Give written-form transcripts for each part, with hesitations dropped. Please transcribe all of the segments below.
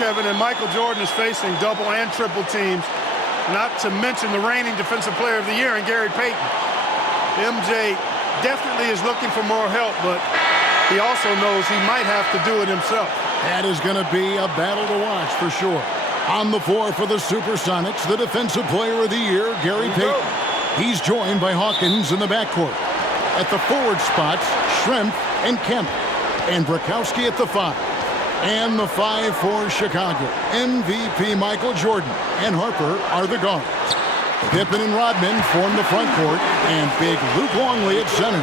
Kevin, and Michael Jordan is facing double and triple teams, not to mention the reigning Defensive Player of the Year in Gary Payton. MJ definitely is looking for more help, but he also knows he might have to do it himself. That is going to be a battle to watch for sure. On the floor for the Supersonics, the Defensive Player of the Year, Gary Payton. He's joined by Hawkins in the backcourt. At the forward spots, Schrempf and Kemp. And Brakowski at the 5. And the 5 for Chicago. MVP Michael Jordan and Harper are the guards. Pippen and Rodman form the front court, and big Luke Longley at center.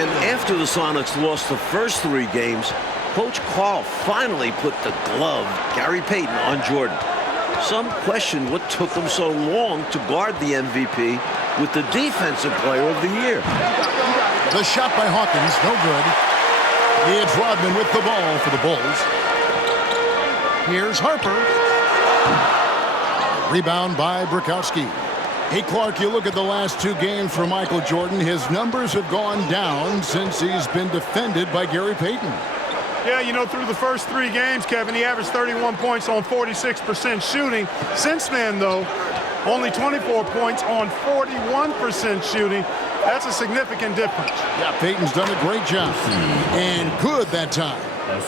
And after the Sonics lost the first 3 games, Coach Carl finally put the glove, Gary Payton, on Jordan. Some question what took him so long to guard the MVP with the Defensive Player of the Year. The shot by Hawkins, no good. It's Rodman with the ball for the Bulls. Here's Harper. Rebound by Brakowski. Hey, Clark, you look at the last 2 games for Michael Jordan. His numbers have gone down since he's been defended by Gary Payton. Yeah, you know, through the first 3 games, Kevin, he averaged 31 points on 46% shooting. Since then, though, only 24 points on 41% shooting. That's a significant difference. Yeah, Payton's done a great job. And good that time.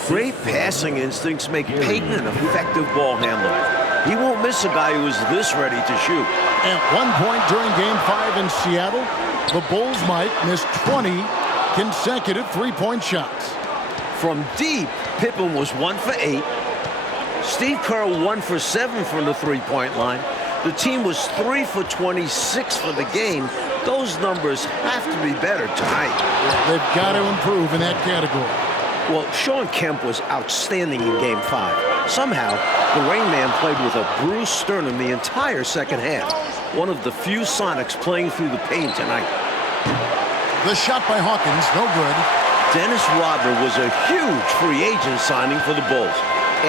Great passing instincts make Payton an effective ball handler. He won't miss a guy who is this ready to shoot. At one point during Game 5 in Seattle, the Bulls might miss 20 consecutive 3-point shots. From deep, Pippen was 1 for 8. Steve Kerr 1 for 7 from the 3-point line. The team was 3 for 26 for the game. Those numbers have to be better tonight. They've got to improve in that category. Well, Sean Kemp was outstanding in Game 5. Somehow, the Rain Man played with a bruised sternum the entire second half. One of the few Sonics playing through the pain tonight. The shot by Hawkins, no good. Dennis Rodman was a huge free agent signing for the Bulls,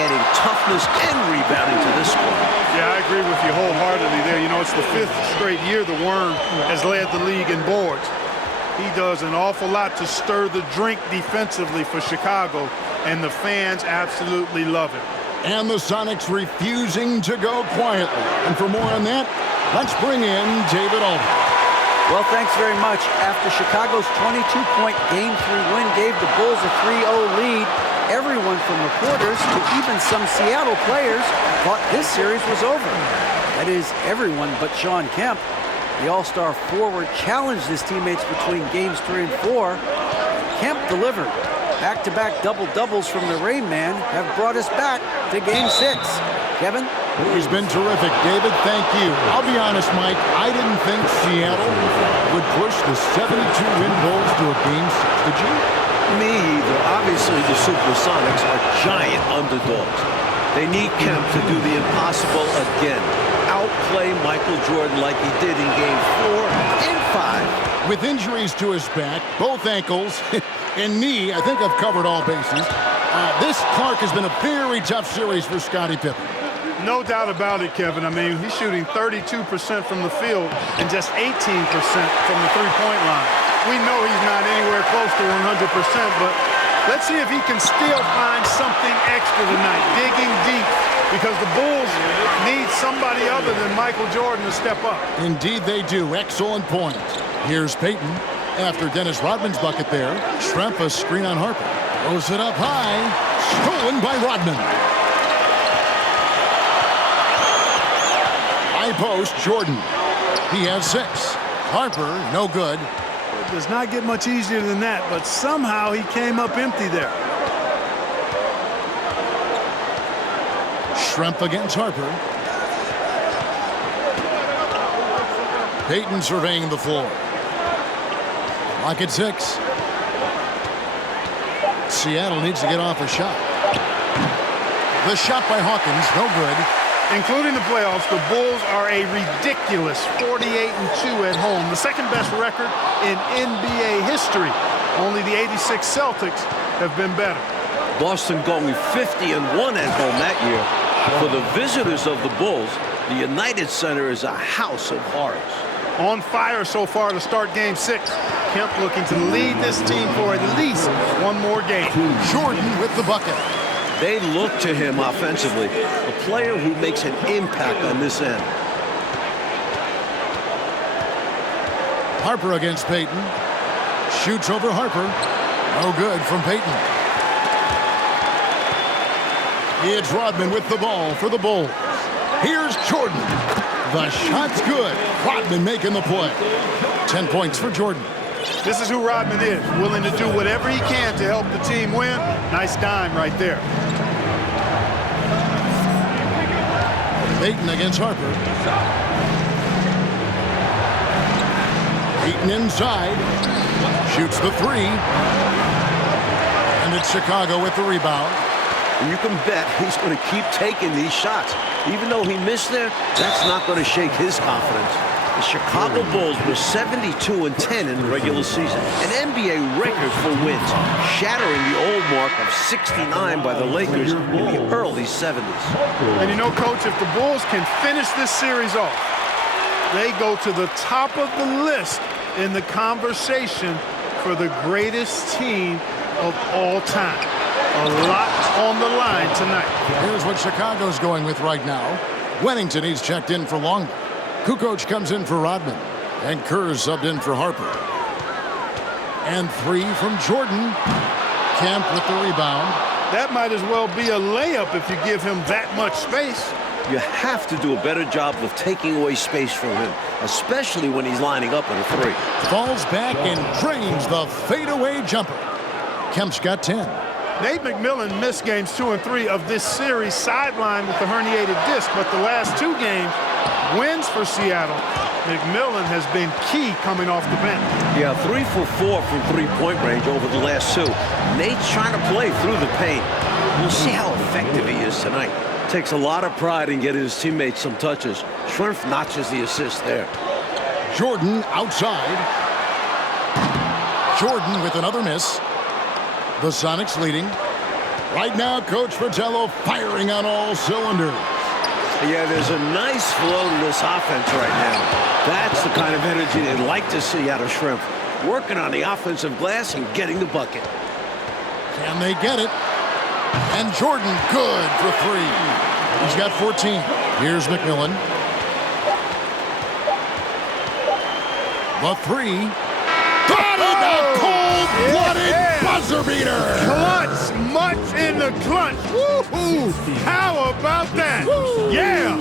adding toughness and rebounding to this squad. Yeah, I agree with you wholeheartedly there. You know, it's the 5th straight year the Worm has led the league in boards. He does an awful lot to stir the drink defensively for Chicago, and the fans absolutely love it. And the Sonics refusing to go quietly. And for more on that, let's bring in David Aldridge. Well, thanks very much. After Chicago's 22-point Game 3 win gave the Bulls a 3-0 lead, everyone from reporters to even some Seattle players thought this series was over. That is, everyone but Sean Kemp. The All-Star forward challenged his teammates between Games 3 and 4. Kemp delivered. Back-to-back double-doubles from the Rain Man have brought us back to Game 6. Kevin? He's been terrific. David, thank you. I'll be honest, Mike, I didn't think Seattle would push the 72-win Bulls to a Game 6. Did you? Me either. Obviously, the Supersonics are giant underdogs. They need Kemp to do the impossible again. Outplay Michael Jordan like he did in Game 4 and 5. With injuries to his back, both ankles, and knee, I think I've covered all bases. This, Clark, has been a very tough series for Scottie Pippen. No doubt about it, Kevin. I mean, he's shooting 32% from the field and just 18% from the 3-point line. We know he's not anywhere close to 100%, but let's see if he can still find something extra tonight, digging deep, because the Bulls need somebody other than Michael Jordan to step up. Indeed they do. Excellent point. Here's Payton. After Dennis Rodman's bucket there, Schrempf a screen on Harper. Throws it up high. Stolen by Rodman. High post, Jordan. He has 6. Harper, no good. It does not get much easier than that, but somehow he came up empty there. Schrempf against Harper. Payton surveying the floor. Clock at 6. Seattle needs to get off a shot. The shot by Hawkins, no good. Including the playoffs, the Bulls are a ridiculous 48-2 at home, the second best record in NBA history. Only the '86 Celtics have been better. Boston going 50-1 at home that year. For the visitors of the Bulls, the United Center is a house of horrors. On fire so far to start Game 6. Kemp looking to lead this team for at least one more game. Jordan with the bucket. They look to him offensively, a player who makes an impact on this end. Harper against Payton. Shoots over Harper. No good from Payton. It's Rodman with the ball for the Bulls. Here's Jordan. The shot's good. Rodman making the play. 10 points for Jordan. This is who Rodman is, willing to do whatever he can to help the team win. Nice dime right there. Payton against Harper. Payton inside. Shoots the three. And it's Chicago with the rebound. And you can bet he's going to keep taking these shots. Even though he missed there, that's not going to shake his confidence. The Chicago Bulls were 72-10 in the regular season, an NBA record for wins, shattering the old mark of 69 by the Lakers in the early 70s. And you know, Coach, if the Bulls can finish this series off, they go to the top of the list in the conversation for the greatest team of all time. A lot on the line tonight. Here's what Chicago's going with right now. Wennington, he's checked in for Longman. Kukoc comes in for Rodman. And Kerr's subbed in for Harper. And three from Jordan. Kemp with the rebound. That might as well be a layup if you give him that much space. You have to do a better job of taking away space from him, especially when he's lining up at a three. Falls back and drains the fadeaway jumper. Kemp's got 10. Nate McMillan missed games 2 and 3 of this series, sidelined with the herniated disc, but the last 2 games, wins for Seattle. McMillan has been key coming off the bench. Yeah, 3 for 4 from three-point range over the last 2. Nate's trying to play through the paint. We'll see how effective he is tonight. Takes a lot of pride in getting his teammates some touches. Schrimpf notches the assist there. Jordan outside. Jordan with another miss. The Sonics leading. Right now, Coach Fratello firing on all cylinders. Yeah, there's a nice flow to this offense right now. That's the kind of energy they'd like to see out of Schrimpf. Working on the offensive glass and getting the bucket. Can they get it? And Jordan, good for 3. He's got 14. Here's McMillan. The 3. Got it! A cold-blooded buzzer beater! Clutch, much in the clutch. Woo-hoo! How about that? Woo! Yeah!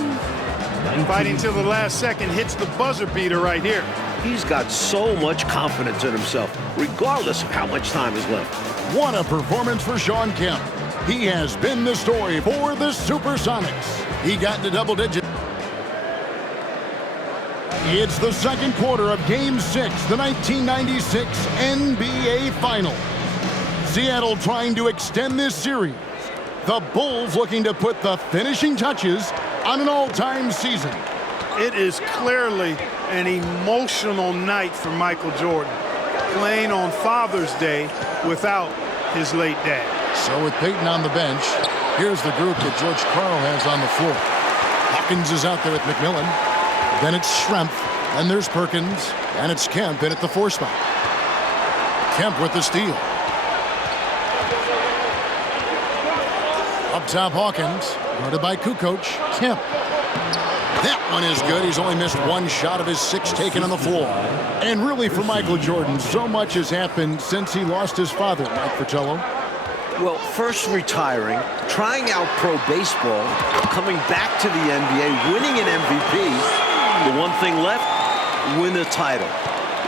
Fighting till the last second, hits the buzzer beater right here. He's got so much confidence in himself, regardless of how much time is left. What a performance for Shawn Kemp. He has been the story for the Supersonics. He got into double digits. It's the second quarter of Game 6, the 1996 NBA Final. Seattle trying to extend this series. The Bulls looking to put the finishing touches on an all-time season. It is clearly an emotional night for Michael Jordan, playing on Father's Day without his late dad. So with Payton on the bench, here's the group that George Karl has on the floor. Hawkins is out there with McMillan. Then it's Schrimpf, and there's Perkins, and it's Kemp in at the 4 spot. Kemp with the steal. Up top, Hawkins, guarded by Kukoc. Kemp. That one is good. He's only missed 1 shot of his 6 taken on the floor. And really, for Michael Jordan, so much has happened since he lost his father, Mike Fratello. Well, first retiring, trying out pro baseball, coming back to the NBA, winning an MVP. The one thing left, win a title.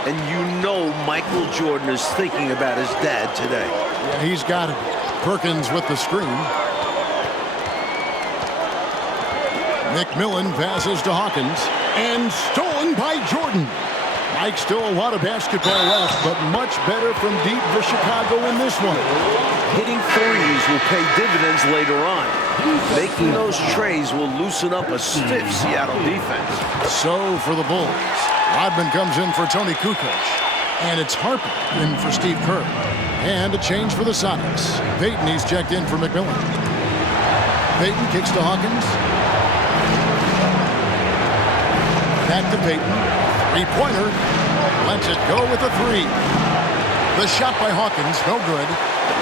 And you know Michael Jordan is thinking about his dad today. Yeah, he's got it. Perkins with the screen. McMillan passes to Hawkins. And stolen by Jordan. Mike, still a lot of basketball left, but much better from deep for Chicago in this one. Hitting threes will pay dividends later on. Making those trays will loosen up a stiff Seattle defense. So for the Bulls, Rodman comes in for Tony Kukoc. And it's Harper in for Steve Kerr. And a change for the Sonics. Payton, he's checked in for McMillan. Payton kicks to Hawkins. Back to Payton. 3-pointer. Lets it go with a 3. The shot by Hawkins, no good.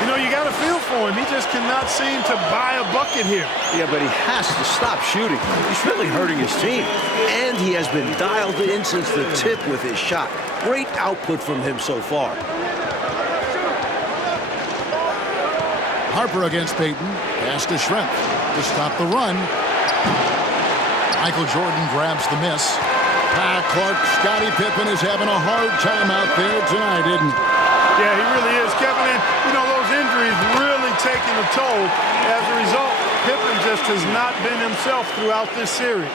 You know, you got to feel for him. He just cannot seem to buy a bucket here. Yeah, but he has to stop shooting. He's really hurting his team. And he has been dialed in since the tip with his shot. Great output from him so far. Harper against Payton. Pass to Schrempf to stop the run. Michael Jordan grabs the miss. Clark, Scottie Pippen is having a hard time out there tonight, isn't he? Yeah, he really is, Kevin. And, you know, those injuries really taking a toll. As a result, Pippen just has not been himself throughout this series.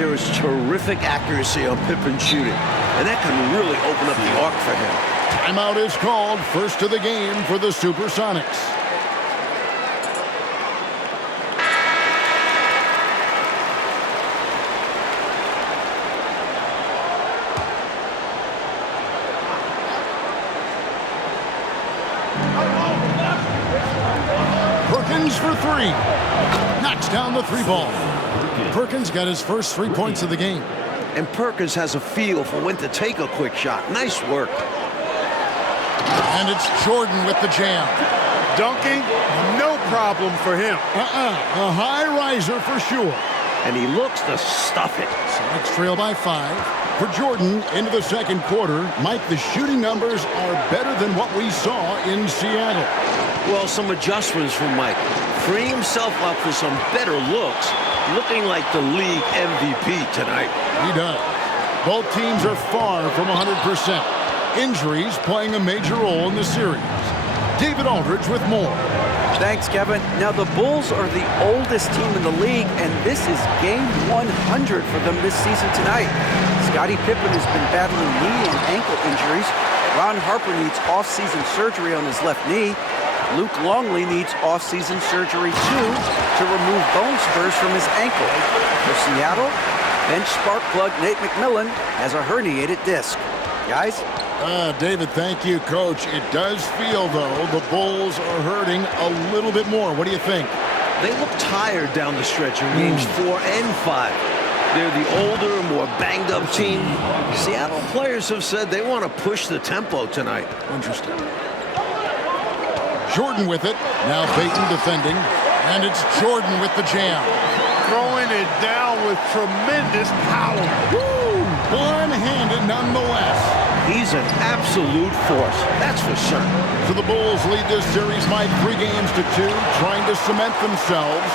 There is terrific accuracy on Pippen's shooting, and that can really open up the arc for him. Timeout is called. First of the game for the Supersonics. Perkins for three. Knocks down the three ball. Perkins got his first 3 points of the game. And Perkins has a feel for when to take a quick shot. Nice work. And it's Jordan with the jam. Dunking, no problem for him. A high riser for sure. And he looks to stuff it. Sonics trail by 5. For Jordan, into the second quarter, Mike, the shooting numbers are better than what we saw in Seattle. Well, some adjustments from Mike. Freeing himself up for some better looks. Looking like the league MVP tonight. He does. Both teams are far from 100%. Injuries playing a major role in the series. David Aldridge with more. Thanks, Kevin. Now, the Bulls are the oldest team in the league, and this is game 100 for them this season tonight. Scottie Pippen has been battling knee and ankle injuries. Ron Harper needs off-season surgery on his left knee. Luke Longley needs off-season surgery, too, to remove bone spurs from his ankle. For Seattle, bench spark plug Nate McMillan has a herniated disc. Guys? David, thank you, Coach. It does feel, though, the Bulls are hurting a little bit more. What do you think? They look tired down the stretch in games 4 and 5. They're the older, more banged-up team. Seattle players have said they want to push the tempo tonight. Interesting. Jordan with it. Now Payton defending. And it's Jordan with the jam. Throwing it down with tremendous power. Woo! One-handed nonetheless. He's an absolute force, that's for certain. So the Bulls lead this series, Mike, 3 games to 2, trying to cement themselves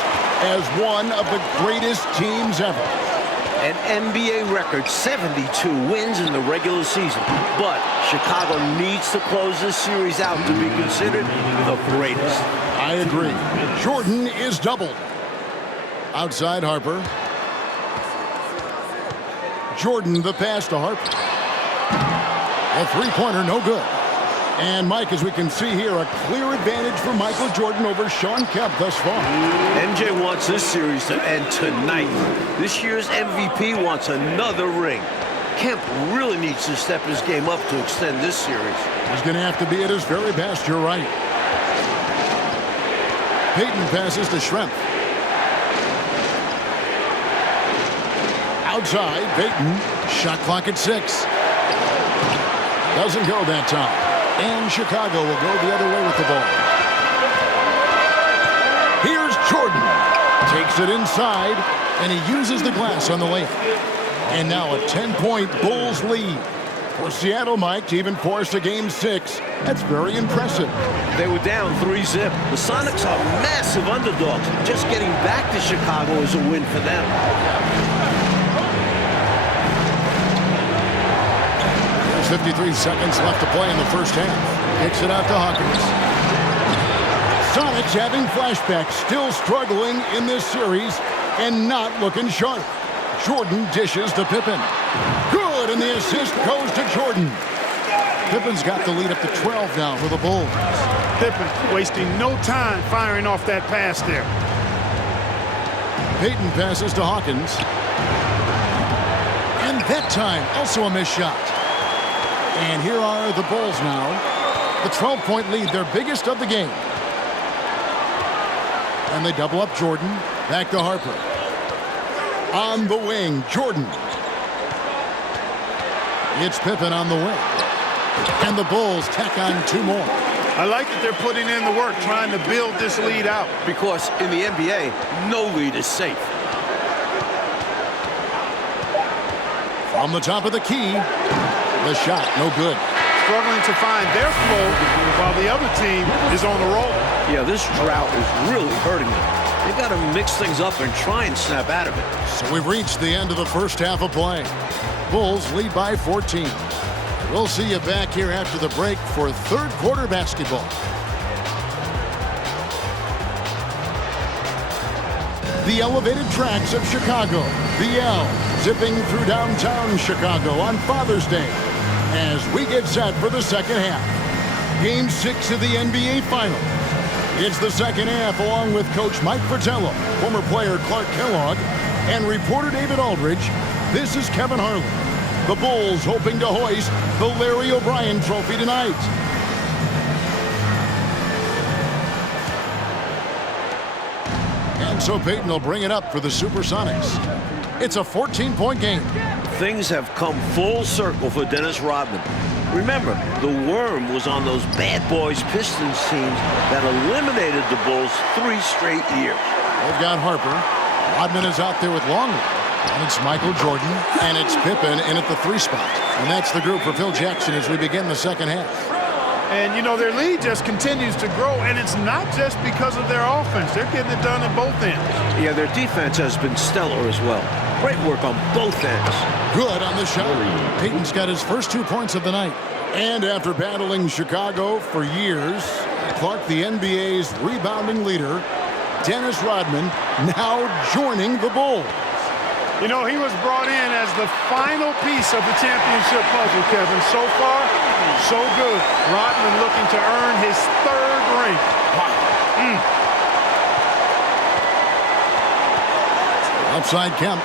as one of the greatest teams ever. An NBA record 72 wins in the regular season. But Chicago needs to close this series out to be considered the greatest. I agree. Jordan is doubled. Outside Harper. Jordan the pass to Harper. A three-pointer, no good. And, Mike, as we can see here, a clear advantage for Michael Jordan over Sean Kemp thus far. MJ wants this series to end tonight. This year's MVP wants another ring. Kemp really needs to step his game up to extend this series. He's going to have to be at his very best, you're right. Payton passes to Schrempf. Outside, Payton. Shot clock at 6. Doesn't go that time. And Chicago will go the other way with the ball. Here's Jordan. Takes it inside, and he uses the glass on the layup. And now a 10-point Bulls lead. For Seattle, Mike, to even force a Game 6, that's very impressive. They were down 3-zip. The Sonics are massive underdogs. Just getting back to Chicago is a win for them. 53 seconds left to play in the first half. Kicks it out to Hawkins. Sonics having flashbacks, still struggling in this series and not looking sharp. Jordan dishes to Pippen. Good, and the assist goes to Jordan. Pippen's got the lead up to 12 now for the Bulls. Pippen wasting no time firing off that pass there. Payton passes to Hawkins. And that time, also a missed shot. And here are the Bulls now. The 12-point lead, their biggest of the game. And they double up Jordan. Back to Harper. On the wing, Jordan. It's Pippen on the wing. And the Bulls tack on 2 more. I like that they're putting in the work, trying to build this lead out. Because in the NBA, no lead is safe. From the top of the key, the shot, no good. Struggling to find their flow while the other team is on the roll. Yeah, this drought is really hurting them. They've got to mix things up and try and snap out of it. So we've reached the end of the first half of play. Bulls lead by 14. We'll see you back here after the break for third quarter basketball. The elevated tracks of Chicago, the L, zipping through downtown Chicago on Father's Day as we get set for the second half. Game 6 of the NBA Finals. It's the second half along with Coach Mike Fratello, former player Clark Kellogg, and reporter David Aldridge. This is Kevin Harlan. The Bulls hoping to hoist the Larry O'Brien Trophy tonight. And so Payton will bring it up for the Supersonics. It's a 14-point game. Things have come full circle for Dennis Rodman. Remember, the Worm was on those bad boys Pistons teams that eliminated the Bulls 3 straight years. They've got Harper. Rodman is out there with Longley. And it's Michael Jordan, and it's Pippen in at the 3 spot. And that's the group for Phil Jackson as we begin the second half. And, you know, their lead just continues to grow, and it's not just because of their offense. They're getting it done at both ends. Yeah, their defense has been stellar as well. Great work on both ends. Good on the shot. Payton's got his first 2 points of the night. And after battling Chicago for years, Clark, the NBA's rebounding leader, Dennis Rodman, now joining the Bulls. You know, he was brought in as the final piece of the championship puzzle, Kevin. So far, so good. Rodman looking to earn his 3rd ring. Outside Kemp.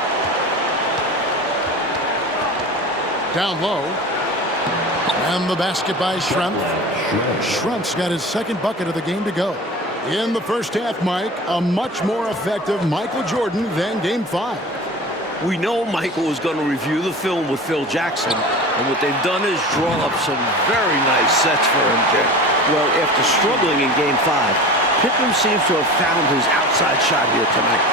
Down low. And the basket by Schrempf. Schrempf's got his 2nd bucket of the game to go. In the first half, Mike, a much more effective Michael Jordan than Game 5. We know Michael is going to review the film with Phil Jackson, and what they've done is draw up some very nice sets for him there. Well, after struggling in Game 5, Pippen seems to have found his outside shot here tonight.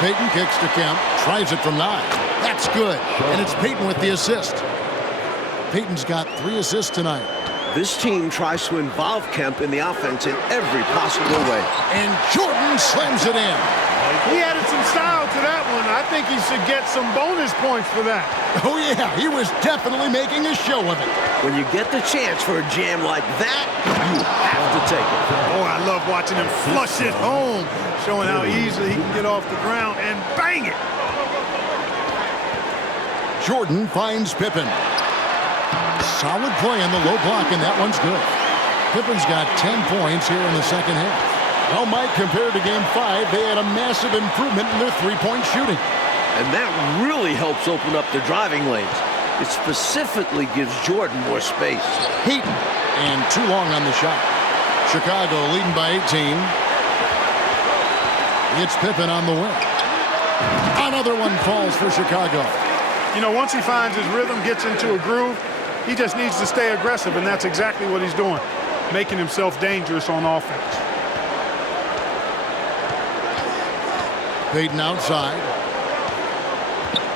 Payton kicks to Kemp, tries it from 9. That's good, and it's Payton with the assist. Payton's got 3 assists tonight. This team tries to involve Kemp in the offense in every possible way. And Jordan slams it in. He added some style to that one. I think he should get some bonus points for that. Oh, yeah, he was definitely making a show of it. When you get the chance for a jam like that, you have to take it. Oh, I love watching him flush it home, showing how easily he can get off the ground and bang it. Jordan finds Pippen. Solid play on the low block, and that one's good. Pippen's got 10 points here in the second half. Well, Mike, compared to Game 5, they had a massive improvement in their 3-point shooting. And that really helps open up the driving lanes. It specifically gives Jordan more space. Heaton, and too long on the shot. Chicago leading by 18. It's Pippen on the wing. Another one falls for Chicago. You know, once he finds his rhythm, gets into a groove, he just needs to stay aggressive, and that's exactly what he's doing, making himself dangerous on offense. Payton outside.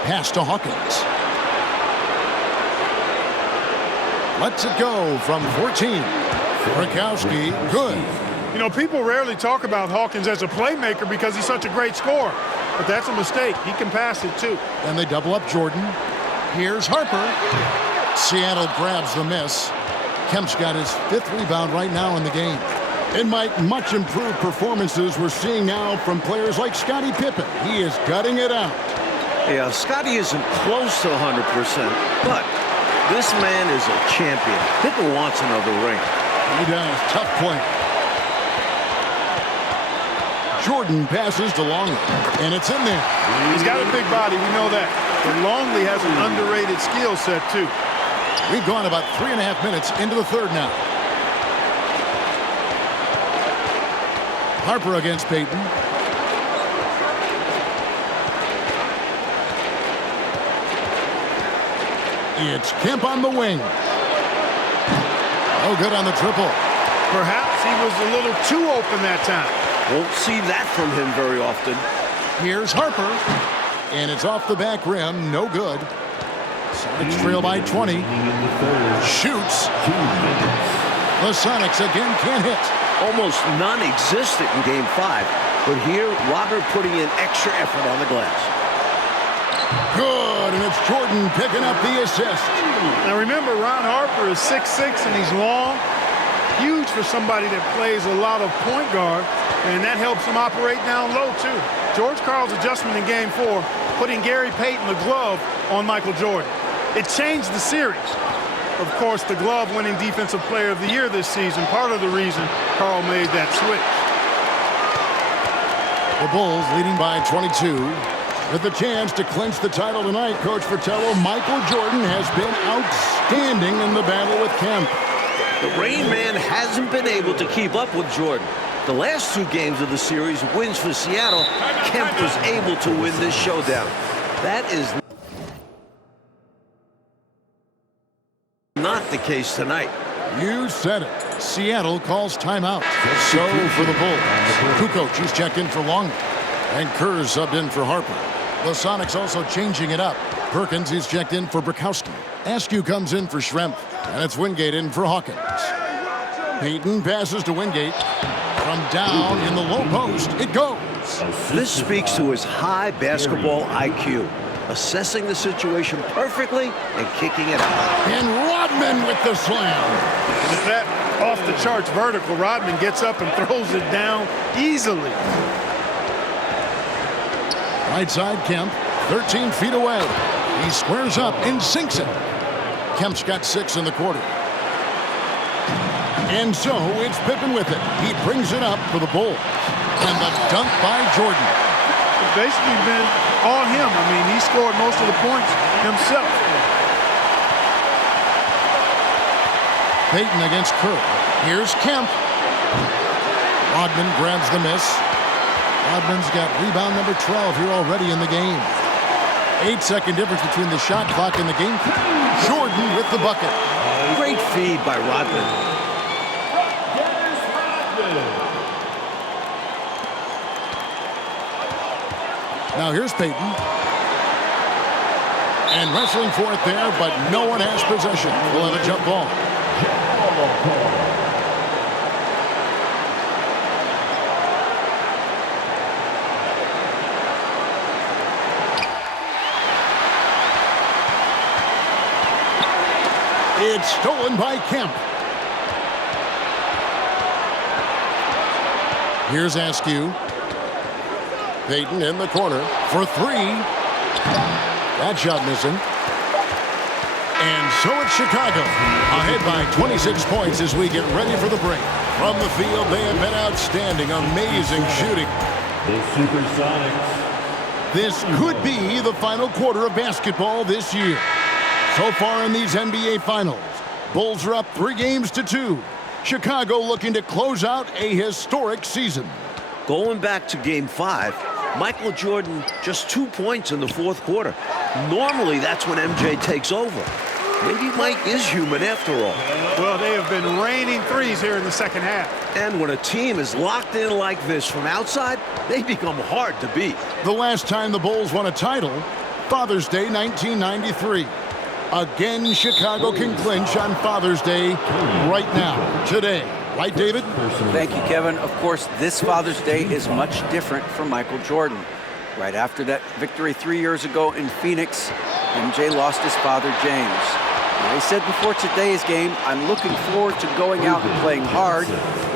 Pass to Hawkins. Lets it go from 14. Rakowski, good. You know, people rarely talk about Hawkins as a playmaker because he's such a great scorer. But that's a mistake. He can pass it, too. And they double up Jordan. Here's Harper. Seattle grabs the miss. Kemp's got his 5th rebound right now in the game. And Mike, much improved performances we're seeing now from players like Scottie Pippen. He is gutting it out. Yeah, Scottie isn't close to 100%, but this man is a champion. Pippen wants another ring. He does. Tough play. Jordan passes to Longley, and it's in there. He's got a big body, we know that. But Longley has an underrated skill set, too. We've gone about 3.5 minutes into the third now. Harper against Payton. It's Kemp on the wing. No good on the triple. Perhaps he was a little too open that time. Won't see that from him very often. Here's Harper. And it's off the back rim. No good. Sonics trail by 20. Shoots. The Sonics again can't hit. Almost non-existent in Game 5. But here, Robert putting in extra effort on the glass. Good, and it's Jordan picking up the assist. Now remember, Ron Harper is 6'6", and he's long. Huge for somebody that plays a lot of point guard, and that helps him operate down low, too. George Karl's adjustment in Game 4, putting Gary Payton the glove on Michael Jordan. It changed the series. Of course, the glove winning Defensive Player of the Year this season, part of the reason Karl made that switch. The Bulls leading by 22. With the chance to clinch the title tonight, Coach Fratello, Michael Jordan has been outstanding in the battle with Kemp. The Rain Man hasn't been able to keep up with Jordan. The last 2 games of the series, wins for Seattle, Kemp was able to win this showdown. That is not the case tonight. You said it. Seattle calls timeout. So for the Bulls, Kukoc, he's checked in for Long, and Kerr's subbed in for Harper. The Sonics also changing it up. Perkins, he's checked in for Bukowski. Askew comes in for Schrempf, and it's Wingate in for Hawkins. Payton passes to Wingate. From down in the low post, it goes. This speaks to his high basketball IQ, assessing the situation perfectly and kicking it out. And Rodman with the slam. With that off-the-charts vertical, Rodman gets up and throws it down easily. Right side, Kemp, 13 feet away. He squares up and sinks it. Kemp's got 6 in the quarter. And so it's Pippen with it. He brings it up for the Bulls. And the dunk by Jordan. It's basically been all him. I mean, he scored most of the points himself. Payton against Kerr. Here's Kemp. Rodman grabs the miss. Rodman's got rebound number 12 here already in the game. 8-second difference between the shot clock and the game clock. Jordan with the bucket. Great feed by Rodman. Now here's Payton. And wrestling for it there, but no one has possession. We'll have a jump ball. It's stolen by Kemp. Here's Askew. Payton in the corner for 3. That shot missing. And so it's Chicago, ahead by 26 points as we get ready for the break. From the field, they have been outstanding, amazing shooting. The Supersonics. This could be the final quarter of basketball this year. So far in these NBA Finals, Bulls are up 3-2. Chicago looking to close out a historic season. Going back to Game 5, Michael Jordan just 2 points in the 4th quarter. Normally, that's when MJ takes over. Maybe Mike is human after all. Well, they have been raining threes here in the second half. And when a team is locked in like this from outside, they become hard to beat. The last time the Bulls won a title, Father's Day 1993. Again, Chicago can clinch on Father's Day right now, today. Right, David? Thank you, Kevin. Of course, this Father's Day is much different from Michael Jordan. Right after that victory 3 years ago in Phoenix, MJ lost his father, James. And I said before today's game, I'm looking forward to going out and playing hard,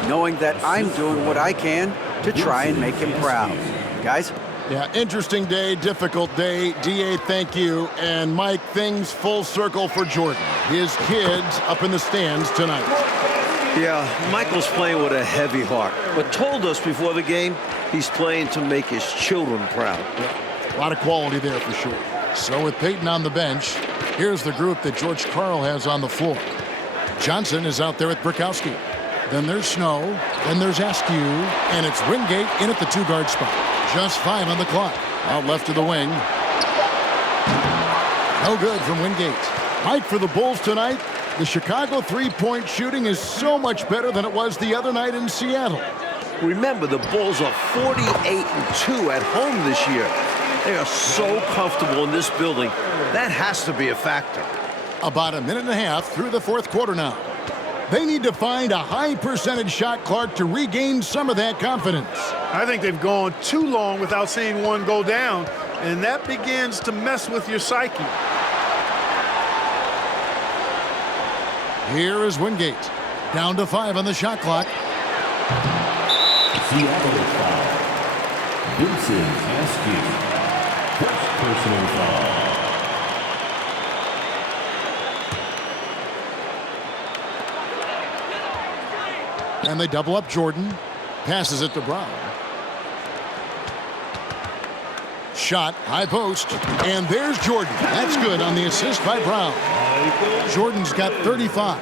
knowing that I'm doing what I can to try and make him proud. Guys? Yeah, interesting day, difficult day. DA, thank you. And Mike, things full circle for Jordan. His kids up in the stands tonight. Yeah, Michael's playing with a heavy heart, but told us before the game he's playing to make his children proud. Yeah, a lot of quality there for sure. So with Payton on the bench, here's the group that George Karl has on the floor. Johnson is out there with Bukowski. Then there's Snow. Then there's Askew. And it's Wingate in at the 2-guard spot. Just 5 on the clock. Out left to the wing. No good from Wingate. Mike, for the Bulls tonight, The Chicago three-point shooting is so much better than it was the other night in Seattle. Remember, the Bulls are 48-2 at home this year. They are so comfortable in this building. That has to be a factor. About a minute and a half through the fourth quarter now. They need to find a high percentage shot, Clark, to regain some of that confidence. I think they've gone too long without seeing one go down, and that begins to mess with your psyche. Here is Wingate. Down to 5 on the shot clock. Seattle foul. Vincent Askew. First personal foul. And they double up Jordan. Passes it to Brown. Shot, high post. And there's Jordan. That's good on the assist by Brown. Jordan's got 35.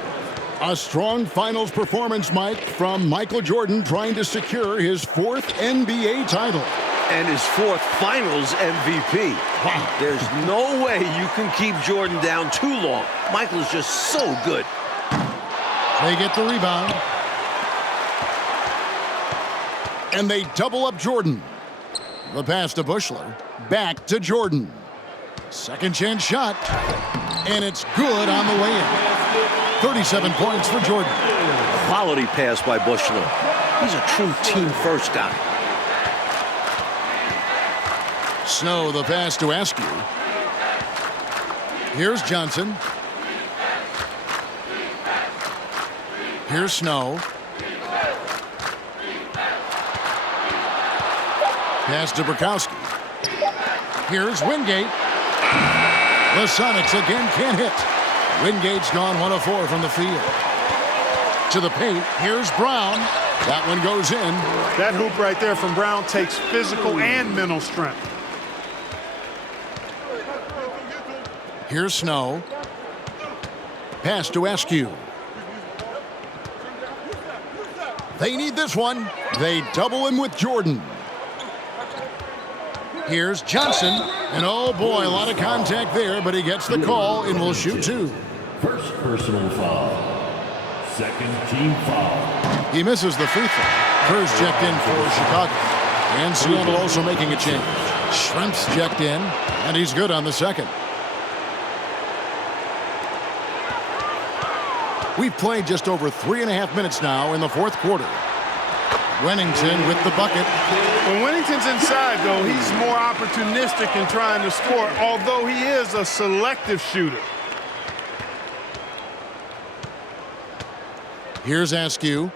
A strong finals performance, Mike, from Michael Jordan trying to secure his 4th NBA title. And his 4th finals MVP. Wow. There's no way you can keep Jordan down too long. Michael's just so good. They get the rebound. And they double up Jordan. The pass to Bushler. Back to Jordan. Second chance shot. And it's good on the way in. 37 points for Jordan. Quality pass by Bushler. He's a true team-first guy. Snow, the pass to Askew. Here's Johnson. Here's Snow. Pass to Burkowski. Here's Wingate. The Sonics again can't hit. Wingate's gone 1 of 4 from the field. To the paint. Here's Brown. That one goes in. That hoop right there from Brown takes physical and mental strength. Here's Snow. Pass to Askew. They need this one. They double him with Jordan. Here's Johnson. And oh boy, a lot of contact there, but he gets the call and will shoot 2. First personal foul. Second team foul. He misses the free throw. Kerr's checked in for Chicago. And Seattle also making a change. Schrempf's checked in, and he's good on the second. We've played just over 3.5 minutes now in the fourth quarter. Wennington with the bucket. When Wennington's inside, though, he's more opportunistic in trying to score, although he is a selective shooter. Here's Askew.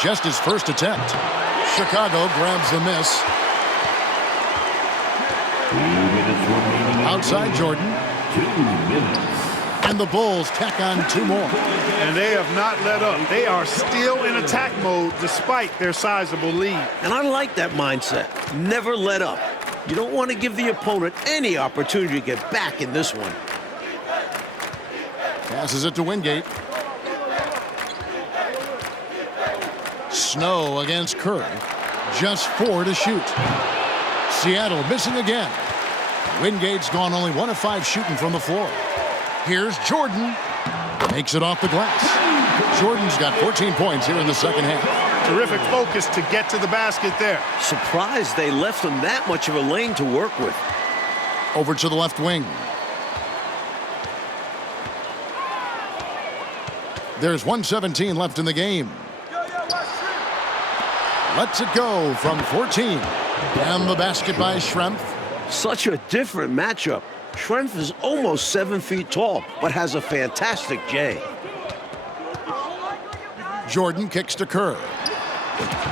Just his first attempt. Chicago grabs the miss. 2 minutes remaining. Outside Jordan. 2 minutes. And the Bulls tack on 2 more. And they have not let up. They are still in attack mode despite their sizable lead. And I like that mindset. Never let up. You don't want to give the opponent any opportunity to get back in this one. Passes it to Wingate. Snow against Kerr. Just 4 to shoot. Seattle missing again. Wingate's gone only 1 of 5 shooting from the floor. Here's Jordan. Makes it off the glass. Jordan's got 14 points here in the second half. Terrific focus to get to the basket there. Surprised they left him that much of a lane to work with. Over to the left wing. There's 1:17 left in the game. Lets it go from 14. And the basket by Schrempf. Such a different matchup. Schrempf is almost 7 feet tall, but has a fantastic J. Jordan kicks to Kerr.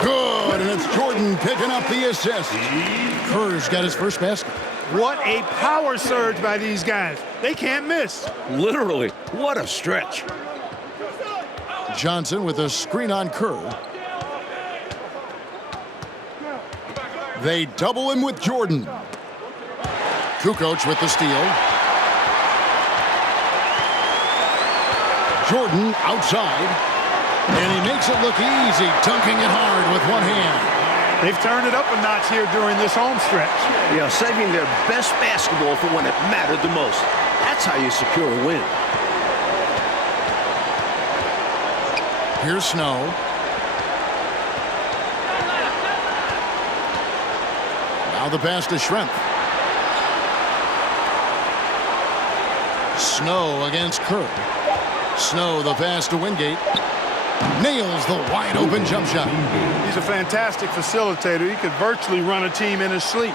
Good, and it's Jordan picking up the assist. Kerr's got his first basket. What a power surge by these guys. They can't miss. Literally, what a stretch. Johnson with a screen on Kerr. They double him with Jordan. Kukoc with the steal. Jordan outside. And he makes it look easy, dunking it hard with one hand. They've turned it up a notch here during this home stretch. Yeah, saving their best basketball for when it mattered the most. That's how you secure a win. Here's Snow. Now the pass to Schrempf. Snow against Kerr. Snow the pass to Wingate. Nails the wide open jump shot. He's a fantastic facilitator. He could virtually run a team in his sleep.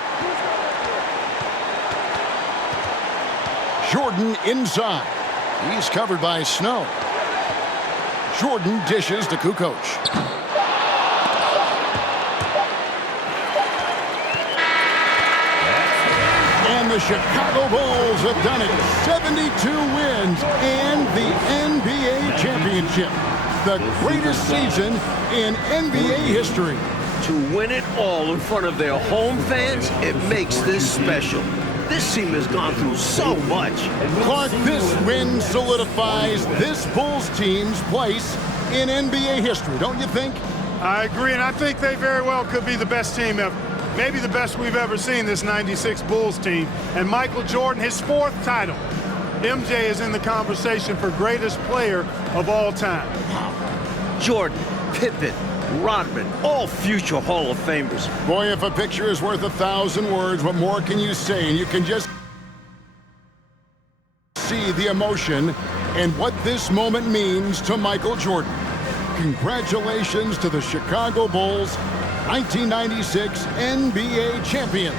Jordan inside. He's covered by Snow. Jordan dishes to Kukoc. And the Chicago Bulls have done it. 72 wins and the NBA championship. The greatest season in NBA history. To win it all in front of their home fans, it makes this special. This team has gone through so much. Clark, this win solidifies this Bulls team's place in NBA history, don't you think? I agree, and I think they very well could be the best team ever. Maybe the best we've ever seen, this 96 Bulls team. And Michael Jordan, his 4th title. MJ is in the conversation for greatest player of all time. Jordan, Pippen, Rodman, all future Hall of Famers. Boy, if a picture is worth 1,000 words, what more can you say? And you can just see the emotion and what this moment means to Michael Jordan. Congratulations to the Chicago Bulls, 1996 NBA champion.